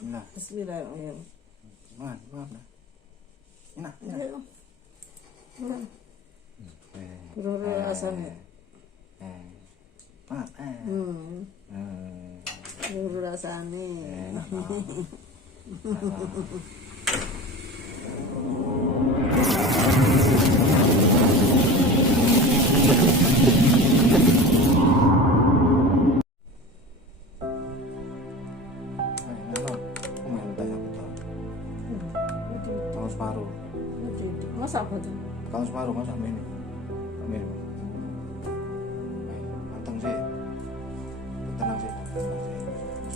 Bismillah. Bismillahirrahmanirrahim. Maaf nah. Enak. Guru rasanya. Maaf. Guru rasanya. Enak. Separuh. Masa apa tuh? Kalau separuh masa ini. Amin. Manteng sih. Tenang sih.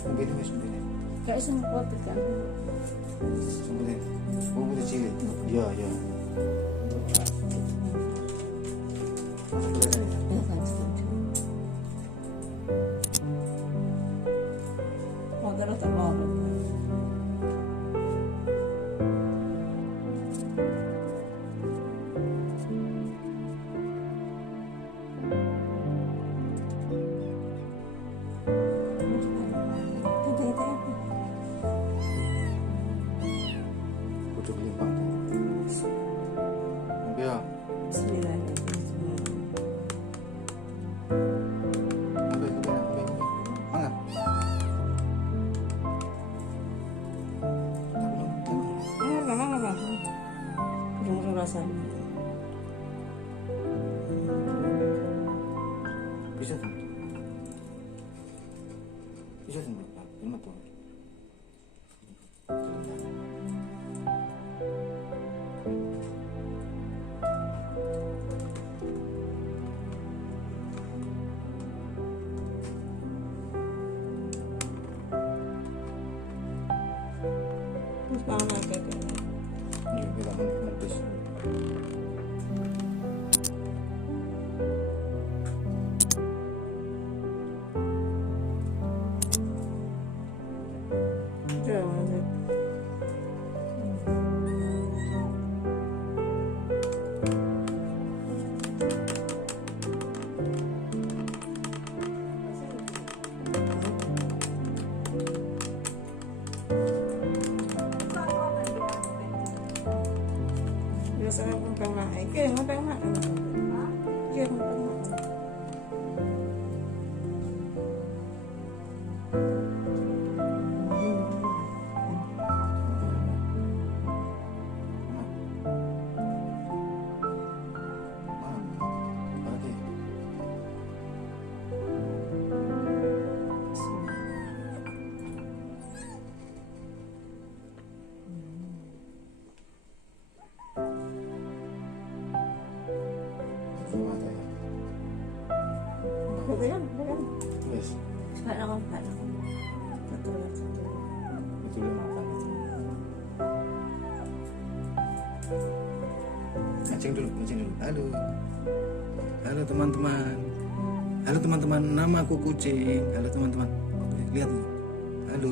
Mungkin wis mungkin. Kayak sempat kan. Mungkin. Mungkin cilik. Iya. Ya kan setuju. Motor terlalu. Kudu limpah. Ya. Bismillahirrahmanirrahim. Ambil. Mangga. Memang. Guru rasanya. Bisa tuh. Pak. Ini tuh. Terus mana kayak Ini kita menepis. biasanya pun naik, ngepeng mak, iya ngepeng mak. Betul kan? Yes. Betul. Betul makan. Ngeceng dulu. Halo teman-teman. Nama aku Kucing. Halo teman-teman. Lihat nih. Halo.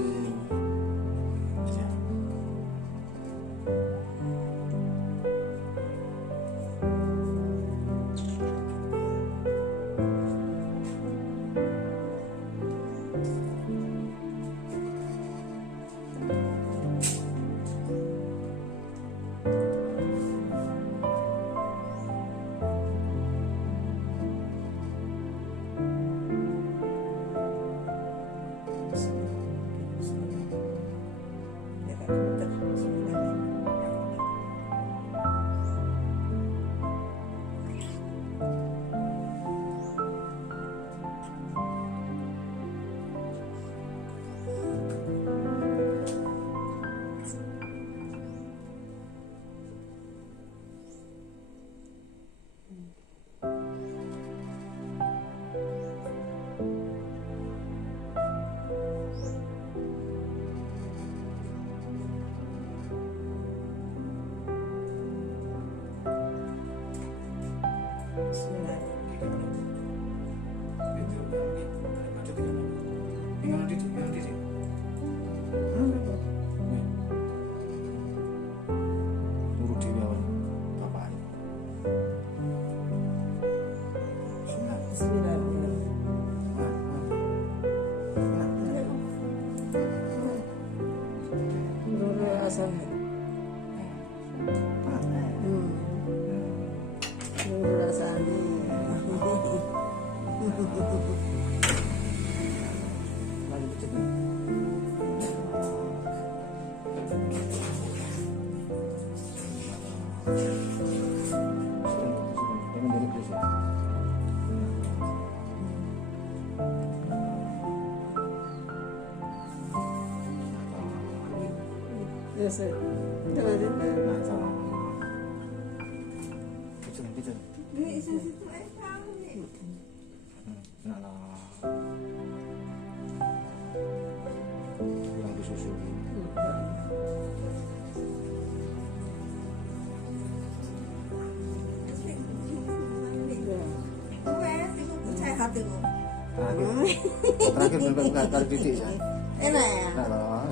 rasanya. Panas. Rasanya. Lagi kecil nih. Jangan dari keris ya. Biasa. Dengerin deh, Mak. Kecil, kecil. Nah, nah. Yang disusu. Terakhir benar kali titik ya. Enak ya? Nah, loh.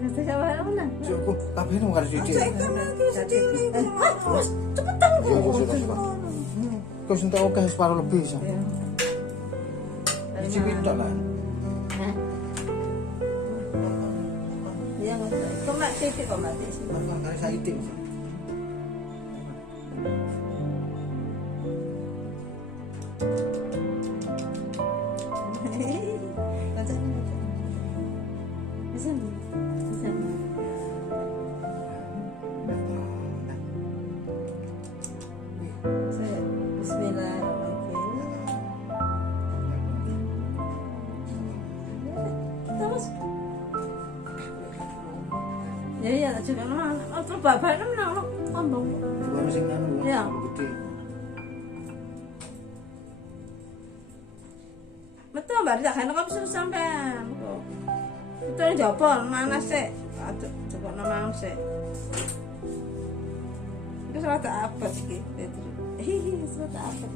Ngerti siapa mana? Cukup, tapi ini bukan titik. Mas, cepetan Iya, iya, sudah, sudah. Kau sentuh oke separuh lebih sih. Isi pindah lah. Iya, kok mak titik kok mati sih? Kali saya itik sih. Bisa nih, bisa nih. Saya Bismillahirrahmanirrahim. Kita masuk. Ya iya, juga mana? Oh, terus bapak kan nang ngomong. Coba mesin anu, Iya. gede. Betul, Mbak Rita, kan kok bisa sampean kok. Itu yang jawab, mana sih? Aduh, coba nama sih. Itu salah tak apa sih? Hihi, salah tak apa.